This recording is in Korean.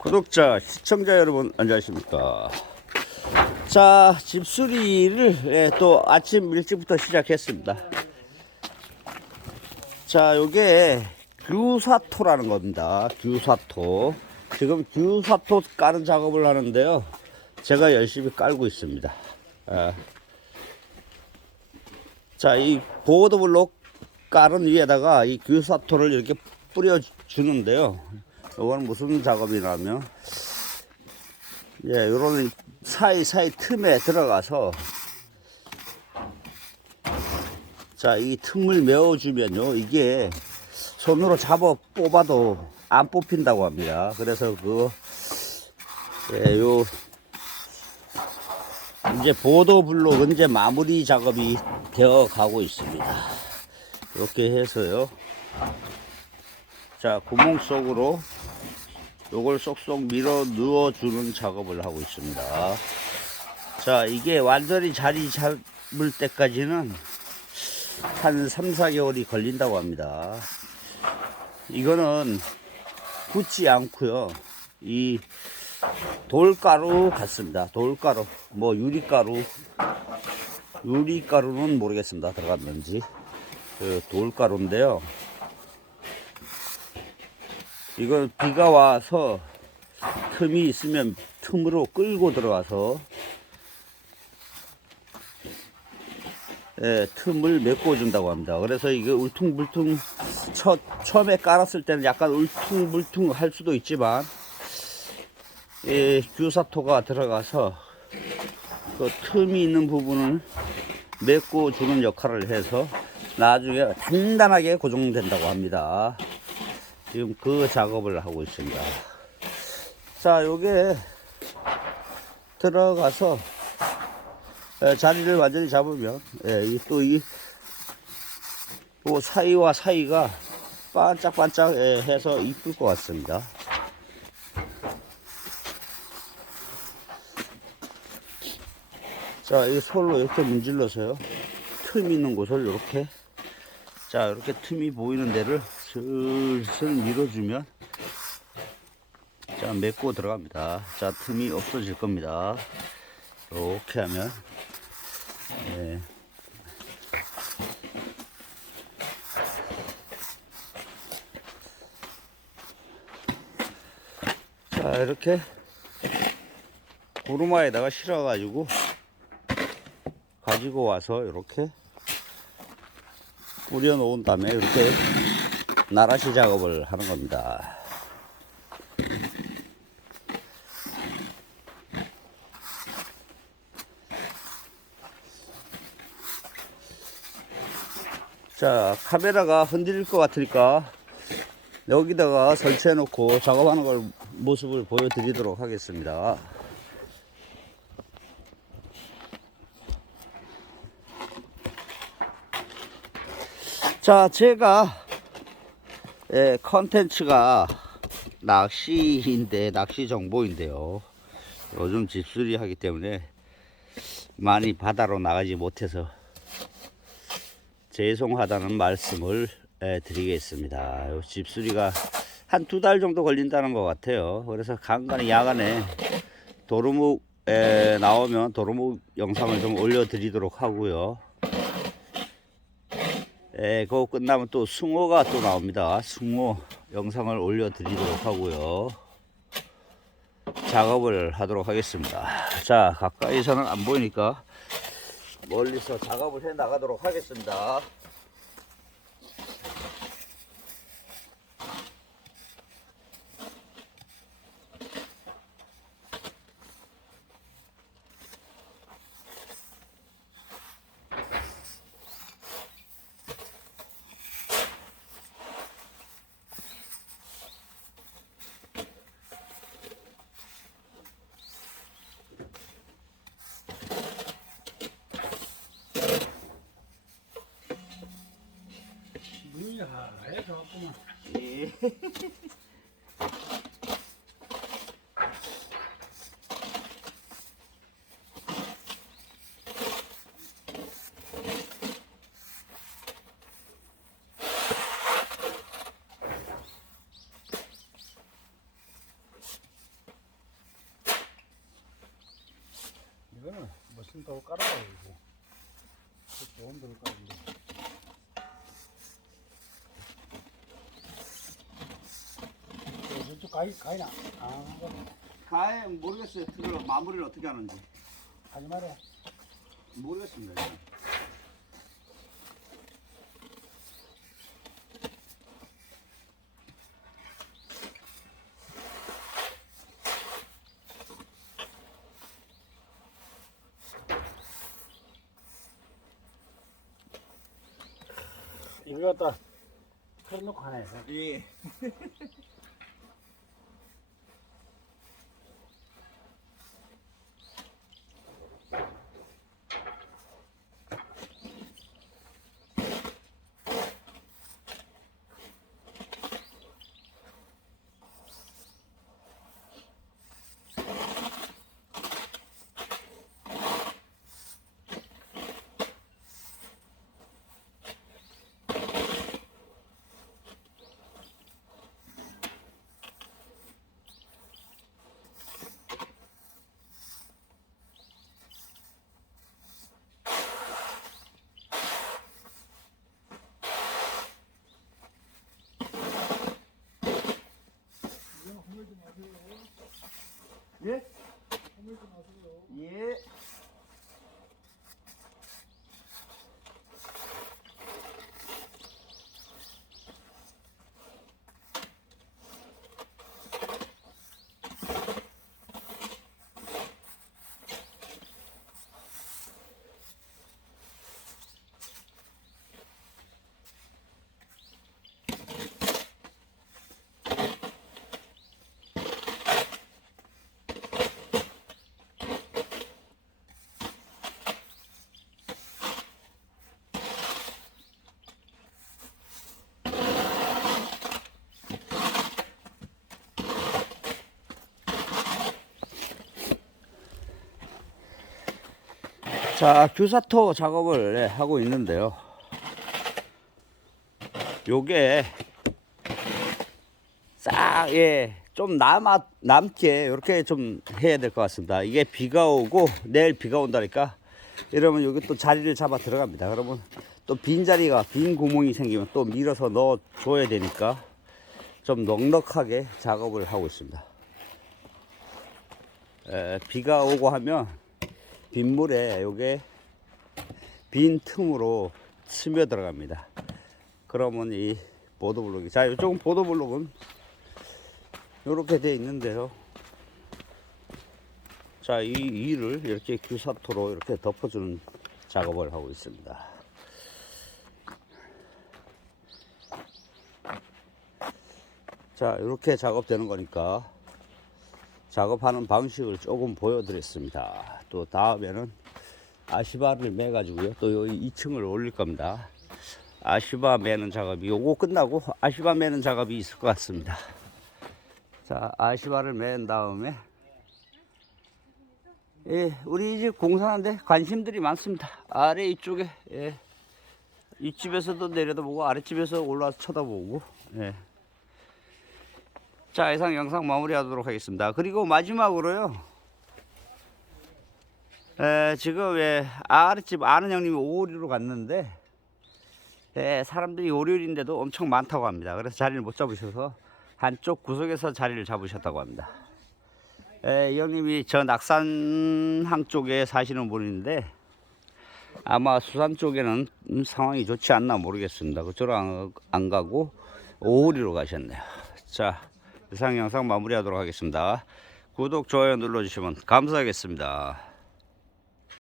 구독자, 시청자 여러분 안녕하십니까? 자, 집수리를 예, 또 아침 일찍부터 시작했습니다. 자, 요게 규사토라는 겁니다. 규사토. 지금 규사토 까는 작업을 하는데요. 제가 열심히 깔고 있습니다. 아. 자, 이 보드블록 깔은 위에다가 이 규사토를 이렇게 뿌려주는데요. 이거는 무슨 작업이냐면, 예, 요런 사이사이 틈에 들어가서, 자, 이 틈을 메워주면요, 이게 손으로 잡아 뽑아도 안 뽑힌다고 합니다. 그래서 그, 예, 요, 이제 보도 블록은 이제 마무리 작업이 되어 가고 있습니다. 이렇게 해서요. 자, 구멍 속으로 요걸 쏙쏙 밀어 넣어 주는 작업을 하고 있습니다. 자, 이게 완전히 자리 잡을 때까지는 한 3, 4개월이 걸린다고 합니다. 이거는 굳지 않고요. 이 돌가루 같습니다. 돌가루, 뭐 유리가루, 유리가루는 모르겠습니다. 들어갔는지. 그 돌가루인데요. 이건 비가 와서 틈이 있으면 틈으로 끌고 들어가서 예, 틈을 메꿔준다고 합니다. 그래서 이게 울퉁불퉁 첫, 처음에 깔았을 때는 약간 울퉁불퉁 할 수도 있지만 예, 규사토가 들어가서 그 틈이 있는 부분을 메꿔주는 역할을 해서 나중에 단단하게 고정된다고 합니다. 지금 그 작업을 하고 있습니다. 자, 요게 들어가서 예, 자리를 완전히 잡으면 예, 또이 요 사이와 사이가 반짝반짝 예, 해서 이쁠 것 같습니다. 자, 이 솔로 이렇게 문질러서요. 틈 있는 곳을 이렇게 자, 이렇게 틈이 보이는 데를 슬슬 밀어주면 자, 맺고 들어갑니다. 자, 틈이 없어질 겁니다. 이렇게 하면 예. 자, 이렇게 구루마에다가 실어 가지고 가지고 와서 이렇게 뿌려 놓은 다음에 이렇게 나라시 작업을 하는 겁니다. 자, 카메라가 흔들릴 것 같으니까 여기다가 설치해 놓고 작업하는 걸 모습을 보여드리도록 하겠습니다. 자, 제가 예, 컨텐츠가 낚시인데 낚시 정보인데요. 요즘 집수리 하기 때문에 많이 바다로 나가지 못해서 죄송하다는 말씀을 예, 드리겠습니다. 요 집수리가 한 두 달 정도 걸린다는 것 같아요. 그래서 간간히 야간에 도루묵 에 나오면 도루묵 영상을 좀 올려드리도록 하고요. 예, 그거 끝나면 또 숭어가 또 나옵니다. 숭어 영상을 올려드리도록 하고요. 작업을 하도록 하겠습니다. 자, 가까이서는 안 보이니까 멀리서 작업을 해 나가도록 하겠습니다. 이야, 애 좋았구만. 이거는 무슨 더 깔아요, 이거. 조금 더 깔아요. 가위 가위나 아 가에 모르겠어요. 그걸 마무리를 어떻게 하는지 하지 말해. 모르겠습니다. 지금. 이거 갖다 해서. 예. 예? 자, 규사토 작업을 네, 하고 있는데요. 요게 싹, 예, 좀 남아, 남게 이렇게 좀 해야 될 것 같습니다. 이게 비가 오고 내일 비가 온다니까 이러면 여기 또 자리를 잡아 들어갑니다. 그러면 또 빈 자리가, 빈 구멍이 생기면 또 밀어서 넣어 줘야 되니까 좀 넉넉하게 작업을 하고 있습니다. 에, 비가 오고 하면 빗물에 요게 빈 틈으로 스며 들어갑니다. 그러면 이 보도블록이 자 이쪽은 보도블록은 이렇게 돼 있는데요. 자 이 위를 이렇게 규사토로 이렇게 덮어주는 작업을 하고 있습니다. 자 이렇게 작업되는 거니까 작업하는 방식을 조금 보여드렸습니다. 또 다음에는 아시바를 매 가지고요. 또 여기 2층을 올릴 겁니다. 아시바 매는 작업이 요거 끝나고 아시바 매는 작업이 있을 것 같습니다. 자, 아시바를 맨 다음에 예, 우리 집 공사하는데 관심들이 많습니다. 아래 이쪽에 예. 이집에서도 내려다보고 아랫집에서 올라와서 쳐다보고 예. 자, 이상 영상 마무리하도록 하겠습니다. 그리고 마지막으로요. 에, 지금 예, 아랫집 아는 형님이 오리로 갔는데 예, 사람들이 월요일인데도 엄청 많다고 합니다. 그래서 자리를 못 잡으셔서 한쪽 구석에서 자리를 잡으셨다고 합니다. 예, 이 형님이 저 낙산항 쪽에 사시는 분인데 아마 수산 쪽에는 음, 상황이 좋지 않나 모르겠습니다. 그쪽으로 안, 안 가고 오리로 가셨네요. 자, 이상 영상 마무리하도록 하겠습니다. 구독, 좋아요 눌러주시면 감사하겠습니다.